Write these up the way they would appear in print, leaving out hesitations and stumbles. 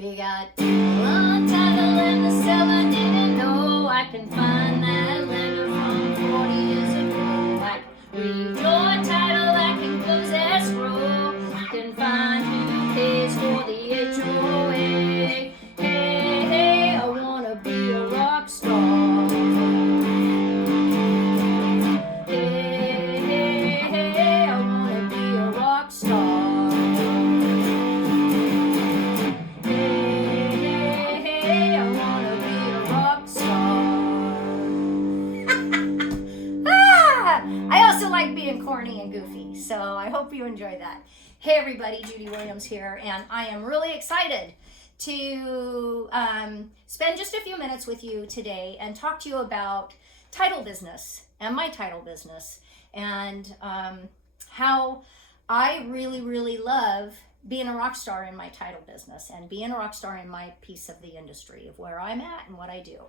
We got one title and the seller didn't know. I can find that letter from 40 years ago. I can read your title, I can close escrow. You can find who pays for the HOA. Hey, hey, I wanna be a rock star. Hey, hey, hey, I wanna be a rock star. Like being corny and goofy, so I hope you enjoy that. Hey everybody, Judy Williams here, and I am really excited to spend just a few minutes with you today and talk to you about title business and my title business, and how I really love being a rock star in my title business and being a rock star in my piece of the industry of where I'm at and what I do.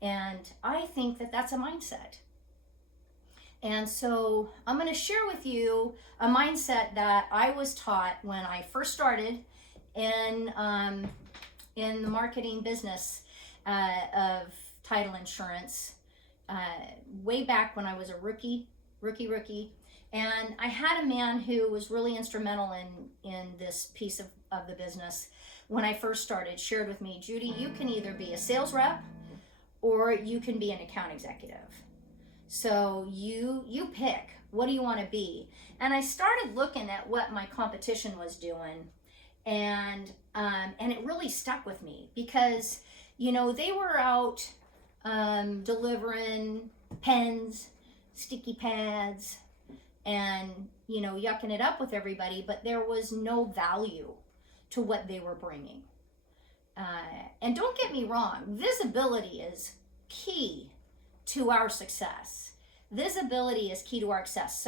And I think that that's a mindset. And so I'm going to share with you a mindset that I was taught when I first started in the marketing business of title insurance way back when I was a rookie. And I had a man who was really instrumental in this piece of the business when I first started, shared with me, Judy, you can either be a sales rep or you can be an account executive. So you pick, what do you want to be? And I started looking at what my competition was doing, and it really stuck with me because, you know, they were out delivering pens, sticky pads, and, you know, yucking it up with everybody, but there was no value to what they were bringing. And don't get me wrong, visibility is key to our success. Visibility is key to our success.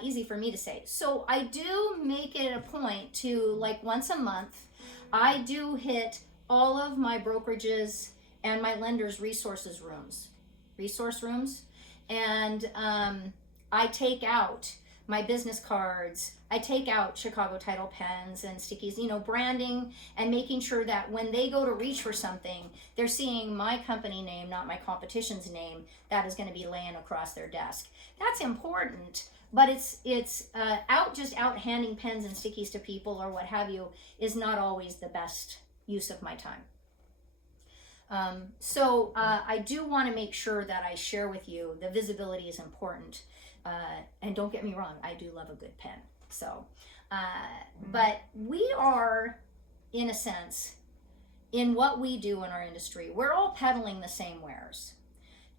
Easy for me to say. So I do make it a point to, like, once a month, I do hit all of my brokerages and my lenders' resource rooms, and I take out my business cards. I take out Chicago Title pens and stickies, you know, branding, and making sure that when they go to reach for something, they're seeing my company name, not my competition's name, that is going to be laying across their desk. That's important, but it's out handing pens and stickies to people or what have you is not always the best use of my time. So I do want to make sure that I share with you the visibility is important. And don't get me wrong, I do love a good pen. So, but we are, in a sense, in what we do in our industry, we're all peddling the same wares.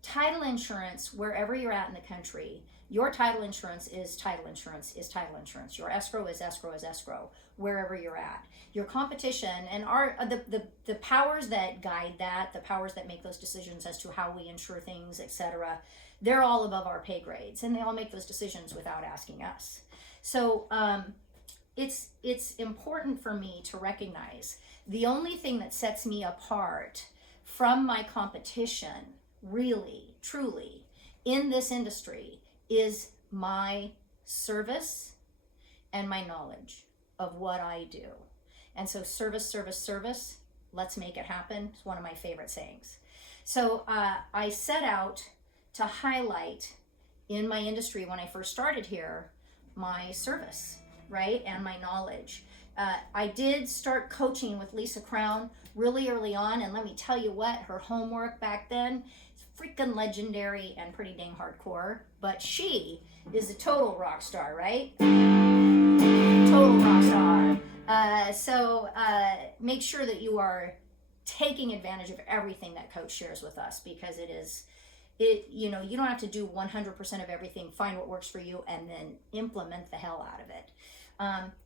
Title insurance, wherever you're at in the country, your title insurance is title insurance is title insurance. Your escrow is escrow, wherever you're at. Your competition and the powers that guide that, the powers that make those decisions as to how we insure things, etc., they're all above our pay grades, and they all make those decisions without asking us. So it's important for me to recognize the only thing that sets me apart from my competition, really, truly, in this industry is my service and my knowledge of what I do. And so service, let's make it happen. It's one of my favorite sayings. So I set out to highlight in my industry when I first started here, my service, right? And my knowledge. I did start coaching with Lisa Crown really early on. And let me tell you what, her homework back then is freaking legendary and pretty dang hardcore, but she is a total rock star, right? Total rock star. So make sure that you are taking advantage of everything that Coach shares with us, because you know, you don't have to do 100% of everything. Find what works for you and then implement the hell out of it.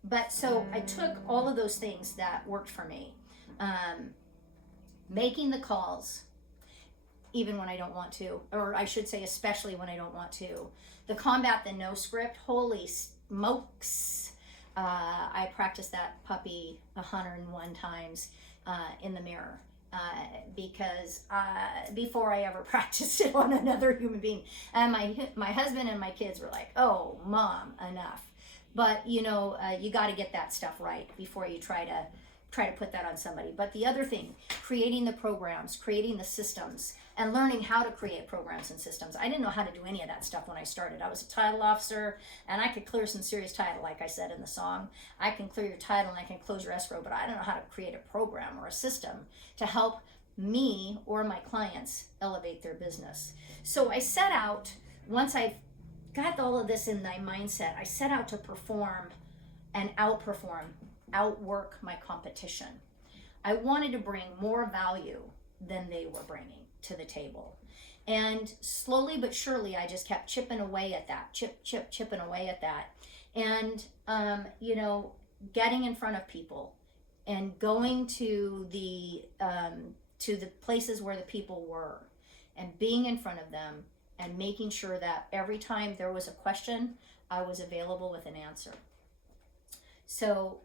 But so I took all of those things that worked for me. Making the calls, even when I don't want to, or I should say especially when I don't want to. The combat the no script, holy smokes. I practiced that puppy 101 times in the mirror. Because before I ever practiced it on another human being, and my husband and my kids were like, "Oh, Mom, enough." But you got to get that stuff right before you try to put that on somebody. But the other thing, creating the programs, creating the systems, and learning how to create programs and systems. I didn't know how to do any of that stuff when I started. I was a title officer, and I could clear some serious title, like I said in the song. I can clear your title and I can close your escrow, but I don't know how to create a program or a system to help me or my clients elevate their business. So I set out, once I got all of this in my mindset, I set out to perform and outwork my competition. I wanted to bring more value than they were bringing to the table. And slowly but surely, I just kept chipping away at that, chipping away at that. And, getting in front of people and going to the places where the people were and being in front of them and making sure that every time there was a question, I was available with an answer. So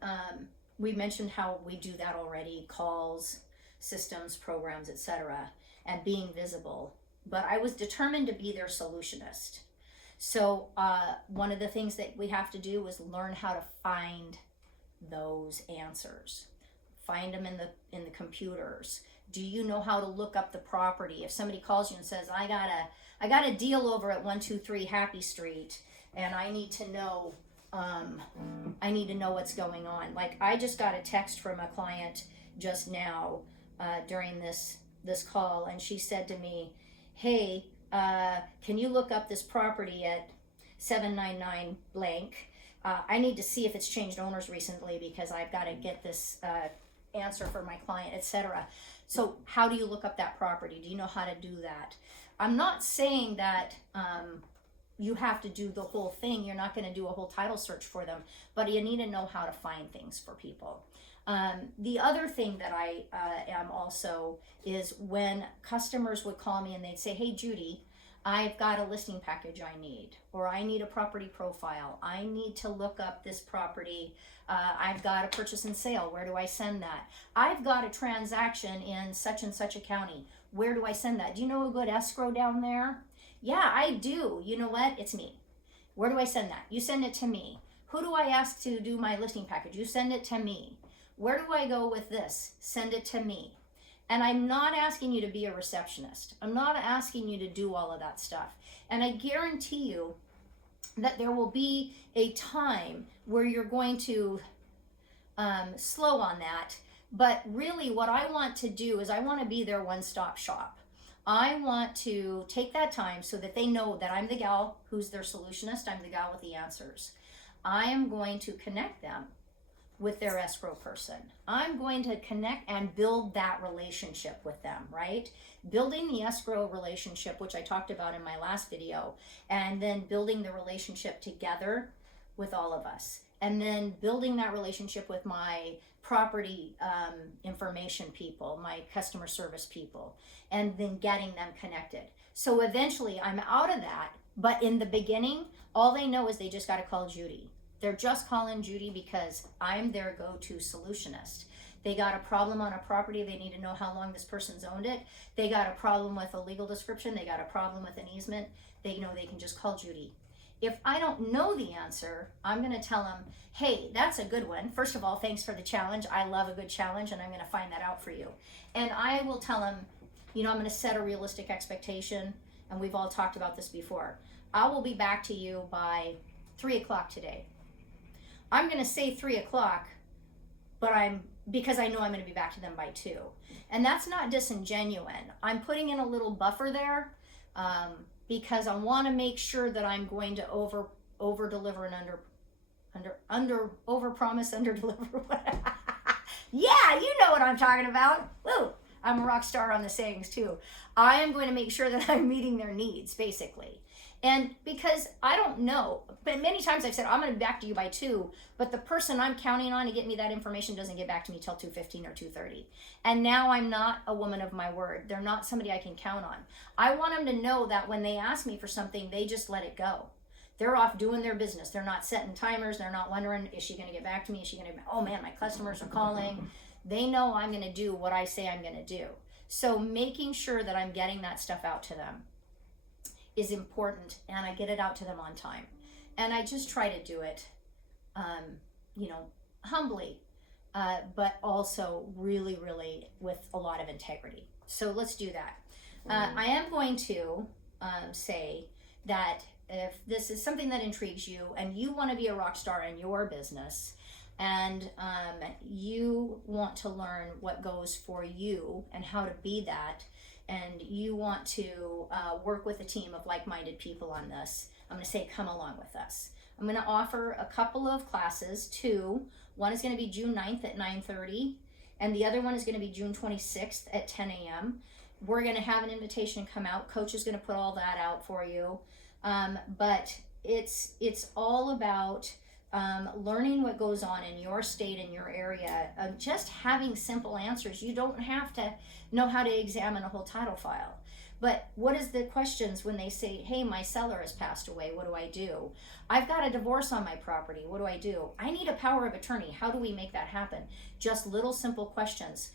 we mentioned how we do that already, calls, systems, programs, etc., and being visible. But I was determined to be their solutionist. So one of the things that we have to do is learn how to find those answers. Find them in the computers. Do you know how to look up the property? If somebody calls you and says, I got a deal over at 123 Happy Street, and I need to know what's going on. Like, I just got a text from a client just now during this call, and she said to me, hey, can you look up this property at 799 blank? I need to see if it's changed owners recently because I've got to get this answer for my client, etc. So how do you look up that property? Do you know how to do that? I'm not saying that you have to do the whole thing. You're not going to do a whole title search for them, but you need to know how to find things for people. The other thing that I am also is when customers would call me and they'd say, hey, Judy, I've got a listing package I need, or I need a property profile. I need to look up this property. I've got a purchase and sale. Where do I send that? I've got a transaction in such and such a county. Where do I send that? Do you know a good escrow down there? Yeah, I do. You know what? It's me. Where do I send that? You send it to me. Who do I ask to do my listing package? You send it to me. Where do I go with this? Send it to me. And I'm not asking you to be a receptionist. I'm not asking you to do all of that stuff. And I guarantee you that there will be a time where you're going to slow on that. But really what I want to do is I want to be their one-stop shop. I want to take that time so that they know that I'm the gal who's their solutionist. I'm the gal with the answers. I am going to connect them with their escrow person. I'm going to connect and build that relationship with them, right? Building the escrow relationship, which I talked about in my last video, and then building the relationship together with all of us. And then building that relationship with my property information people, my customer service people, and then getting them connected. So eventually I'm out of that, but in the beginning, all they know is they just got to call Judy. They're just calling Judy because I'm their go-to solutionist. They got a problem on a property. They need to know how long this person's owned it. They got a problem with a legal description. They got a problem with an easement. They know they can just call Judy. If I don't know the answer, I'm going to tell them, hey, that's a good one. First of all, thanks for the challenge. I love a good challenge, and I'm going to find that out for you. And I will tell them, I'm going to set a realistic expectation, and we've all talked about this before. I will be back to you by 3 o'clock today. I'm going to say 3 o'clock, but because I know I'm going to be back to them by 2. And that's not disingenuous. I'm putting in a little buffer there because I want to make sure that I'm going to over deliver and over promise, under deliver. Yeah, you know what I'm talking about. Woo! I'm a rock star on the sayings too. I am going to make sure that I'm meeting their needs, basically. And because I don't know, but many times I've said, I'm going to be back to you by 2, but the person I'm counting on to get me that information doesn't get back to me till 2:15 or 2:30. And now I'm not a woman of my word. They're not somebody I can count on. I want them to know that when they ask me for something, they just let it go. They're off doing their business. They're not setting timers. They're not wondering, is she going to get back to me? Is she going to, oh man, my customers are calling. They know I'm going to do what I say I'm going to do. So making sure that I'm getting that stuff out to them is important, and I get it out to them on time. And I just try to do it you know, humbly, but also really, really with a lot of integrity. So let's do that. I am going to say that if this is something that intrigues you and you want to be a rock star in your business, and you want to learn what goes for you and how to be that, and you want to work with a team of like-minded people on this, I'm going to say come along with us. I'm going to offer a couple of classes, two. One is going to be June 9th at 9:30, and the other one is going to be June 26th at 10 a.m. We're going to have an invitation come out. Coach is going to put all that out for you. But it's all about learning what goes on in your state, in your area, just having simple answers. You don't have to know how to examine a whole title file. But what is the questions when they say, hey, my seller has passed away, what do I do? I've got a divorce on my property, what do I do? I need a power of attorney, how do we make that happen? Just little simple questions.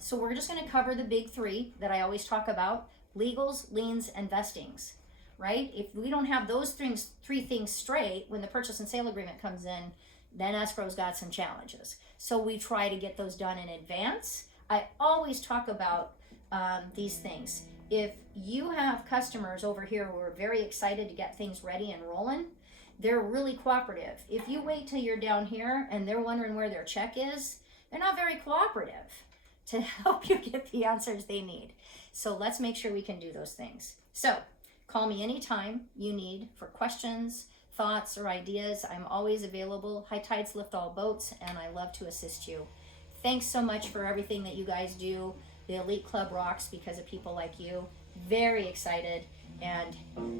So we're just going to cover the big three that I always talk about: legals, liens, and vestings, right? If we don't have those three things straight when the purchase and sale agreement comes in, then escrow's got some challenges. So we try to get those done in advance. I always talk about these things. If you have customers over here who are very excited to get things ready and rolling, they're really cooperative. If you wait till you're down here and they're wondering where their check is, they're not very cooperative to help you get the answers they need. So let's make sure we can do those things. So call me anytime you need for questions, thoughts, or ideas. I'm always available. High tides lift all boats, and I love to assist you. Thanks so much for everything that you guys do. The Elite Club rocks because of people like you. Very excited. And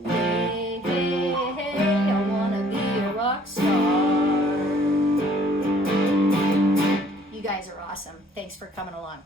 hey, hey, hey, I want to be a rock star. You guys are awesome. Thanks for coming along.